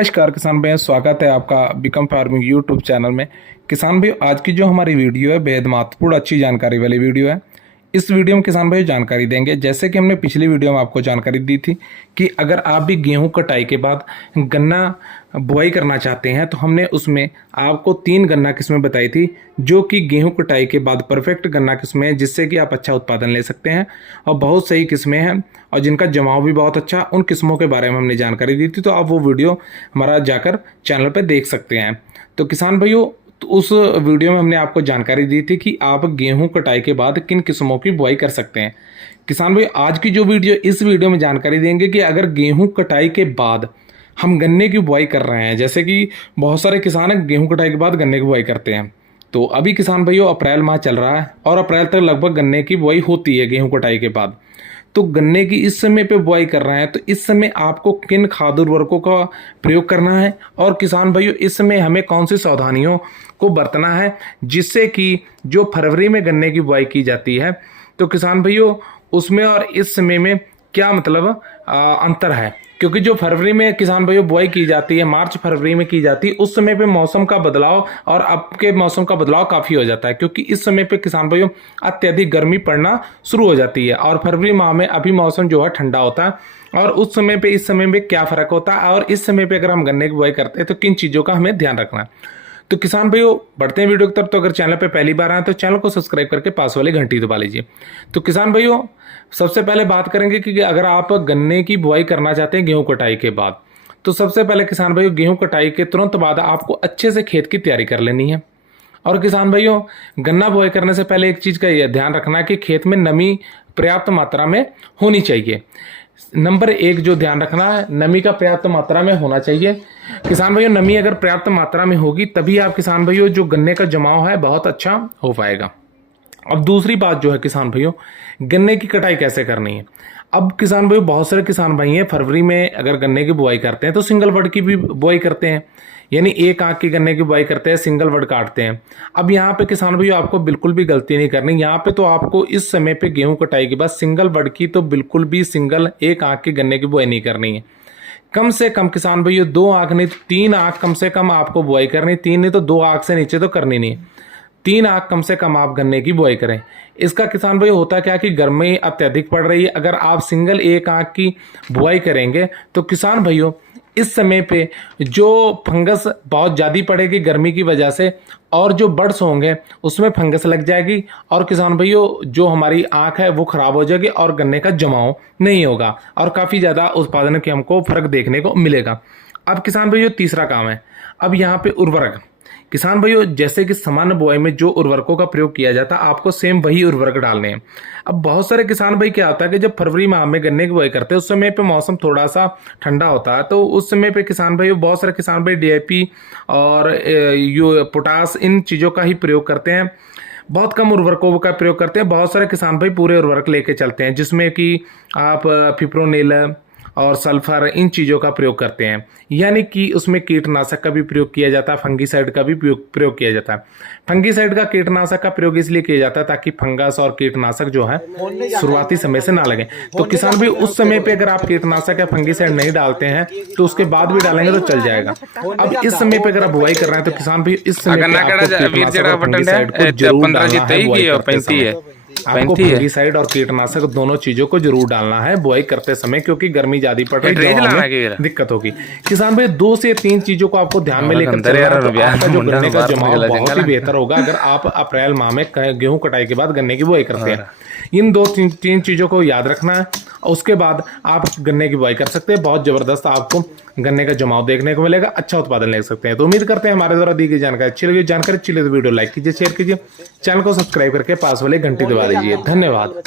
नमस्कार किसान भाई, स्वागत है आपका बिकम फार्मिंग यूट्यूब चैनल में। किसान भाई, आज की जो हमारी वीडियो है बेहद महत्वपूर्ण अच्छी जानकारी वाली वीडियो है। इस वीडियो में किसान भाई जानकारी देंगे, जैसे कि हमने पिछली वीडियो में आपको जानकारी दी थी कि अगर आप भी गेहूं कटाई के बाद गन्ना बुआई करना चाहते हैं तो हमने उसमें आपको 3 गन्ना किस्में बताई थी जो कि गेहूं कटाई के बाद परफेक्ट गन्ना किस्में हैं, जिससे कि आप अच्छा उत्पादन ले सकते हैं और बहुत सही किस्में हैं और जिनका जमाव भी बहुत अच्छा। उन किस्मों के बारे में हमने जानकारी दी थी, तो आप वो वीडियो हमारा जाकर चैनल पर देख सकते हैं। तो किसान भाइयों, तो उस वीडियो में हमने आपको जानकारी दी थी कि आप गेहूं कटाई के बाद किन किस्मों की बुआई कर सकते हैं। किसान भाई, आज की जो वीडियो इस वीडियो में जानकारी देंगे कि अगर गेहूं कटाई के बाद हम गन्ने की बुआई कर रहे हैं, जैसे कि बहुत सारे किसान गेहूं कटाई के बाद गन्ने की बुआई करते हैं। तो अभी किसान भाइयों अप्रैल माह चल रहा है और अप्रैल तक लगभग गन्ने की बुआई होती है गेहूं कटाई के बाद। तो गन्ने की इस समय पे बुआई कर रहे हैं, तो इस समय आपको किन खाद उर्वरकों का प्रयोग करना है और किसान भाइयों इस समय हमें कौन सी सावधानियों को बरतना है, जिससे कि जो फरवरी में गन्ने की बुआई की जाती है तो किसान भाइयों उसमें और इस समय में क्या मतलब अंतर है। क्योंकि जो फरवरी में किसान भाइयों बुआई की जाती है, मार्च फरवरी में की जाती है, उस समय पे मौसम का बदलाव और अब के मौसम का बदलाव काफ़ी हो जाता है, क्योंकि इस समय पे किसान भाइयों अत्यधिक गर्मी पड़ना शुरू हो जाती है और फरवरी माह में अभी मौसम जो है ठंडा होता है। और उस समय पे इस समय में क्या फ़र्क होता है और इस समय पे अगर हम गन्ने की बुआई करते हैं तो किन चीज़ों का हमें ध्यान रखना है। तो किसान भाइयों बढ़ते हैं वीडियो की तरफ। तो अगर चैनल पे पहली बार आए तो चैनल को सब्सक्राइब करके पास वाली घंटी दबा लीजिए। तो किसान भाइयों सबसे पहले बात करेंगे कि अगर आप गन्ने की बुआई करना चाहते हैं गेहूं कटाई के बाद, तो सबसे पहले किसान भाइयों गेहूं कटाई के तुरंत बाद आपको अच्छे से खेत की तैयारी कर लेनी है। और किसान भाइयों गन्ना बुआई करने से पहले एक चीज़ का यह ध्यान रखना है कि खेत में नमी पर्याप्त मात्रा में होनी चाहिए। नंबर 1 जो ध्यान रखना है, नमी का पर्याप्त मात्रा में होना चाहिए। किसान भाइयों नमी अगर पर्याप्त मात्रा में होगी तभी आप किसान भाइयों जो गन्ने का जमाव है बहुत अच्छा हो पाएगा। अब दूसरी बात जो है किसान भाइयों, गन्ने की कटाई कैसे करनी है। अब किसान भाइयों बहुत सारे किसान भाई हैं फरवरी में अगर गन्ने की बुआई करते हैं तो सिंगल बड की भी बुआई करते हैं, यानी एक आंख की गन्ने की बुआई करते हैं, सिंगल बड काटते हैं। अब यहाँ पे किसान भाइयों आपको बिल्कुल भी गलती नहीं करनी। यहाँ पे तो आपको इस समय पे गेहूं कटाई के बाद सिंगल बड की तो बिल्कुल भी सिंगल एक आंख की गन्ने की बुआई नहीं करनी है। कम से कम किसान भाइयों 2 आंख नहीं तो 3 आंख कम से कम आपको बुआई करनी, 3 नहीं तो 2 आंख से नीचे तो करनी नहीं, 3 आंख कम से कम आप गन्ने की बुआई करें। इसका किसान भाई होता क्या कि गर्मी अत्यधिक पड़ रही है, अगर आप सिंगल एक आंख की बुआई करेंगे तो किसान भाइयों इस समय पे जो फंगस बहुत ज़्यादा पड़ेगी गर्मी की वजह से और जो बर्ड्स होंगे उसमें फंगस लग जाएगी और किसान भाइयों जो हमारी आंख है वो खराब हो जाएगी और गन्ने का जमाव नहीं होगा और काफ़ी ज़्यादा उत्पादन के हमको फर्क देखने को मिलेगा। अब किसान भाइयों तीसरा काम है, अब यहाँ पे उर्वरक। किसान भाइयों जैसे कि सामान्य बुआई में जो उर्वरकों का प्रयोग किया जाता है आपको सेम वही उर्वरक डालने हैं। अब बहुत सारे किसान भाई क्या होता है कि जब फरवरी माह में गन्ने की बुआई करते हैं उस समय पे मौसम थोड़ा सा ठंडा होता है, तो उस समय पे किसान भाई बहुत सारे किसान भाई DAP और पोटास इन चीज़ों का ही प्रयोग करते हैं, बहुत कम उर्वरकों का प्रयोग करते हैं। बहुत सारे किसान भाई पूरे उर्वरक लेके चलते हैं जिसमें कि आप फिप्रोनिल और सल्फर इन चीज़ों का प्रयोग करते हैं, यानी कि उसमें कीटनाशक का भी प्रयोग किया जाता है, फंगीसाइड का भी प्रयोग किया जाता है। फंगीसाइड का कीटनाशक का प्रयोग इसलिए किया जाता है ताकि फंगस और कीटनाशक जो है शुरुआती समय से ना लगे। तो किसान भी उस समय पे अगर आप कीटनाशक या फंगीसाइड नहीं डालते हैं तो उसके बाद भी डालेंगे तो चल जाएगा। अब इस समय पे अगर आप बुआई कर रहे हैं तो किसान भी इस समय आपको फंगीसाइड और कीटनाशक दोनों चीजों को जरूर डालना है बुआई करते समय, क्योंकि गर्मी ज्यादा पड़ रही है, दिक्कत होगी। किसान भाई 2 से 3 चीजों को आपको ध्यान में लेकर आपका जो गन्ने का जमाव बहुत ही बेहतर होगा अगर आप अप्रैल माह में गेहूं कटाई के बाद गन्ने की बुआई करते हैं। इन 2-3 चीजों को याद रखना है और उसके बाद आप गन्ने की बुआई कर सकते हैं। बहुत जबरदस्त आपको गन्ने का जमाव देखने को मिलेगा, अच्छा उत्पादन ले सकते हैं। तो उम्मीद करते हैं हमारे द्वारा दी गई जानकारी अच्छी लगी। जानकारी अच्छी लगी तो वीडियो लाइक कीजिए, शेयर कीजिए, चैनल को सब्सक्राइब करके पास वाले घंटी दबा दीजिए। धन्यवाद।